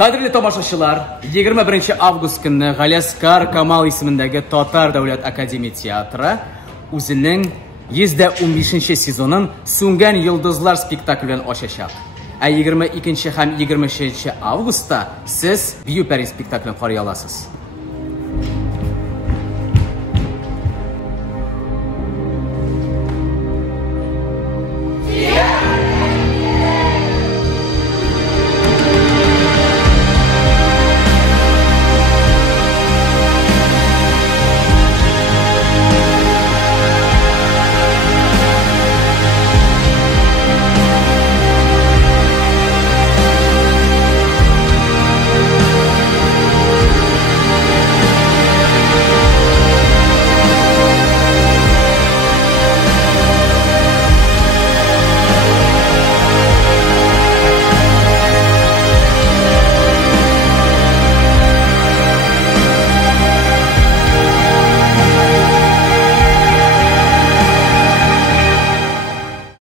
Qadrli tomoshabchilar, 21 avgust kuni G'aliaskar Kamal ismidagi Totar davlat akademiya teatri o'zining 115-sezonin So'ngan yulduzlar spektakli bilan ochishadi. 22 ham 23 avgustda siz Biyupari spektaklini ko'ra olasiz.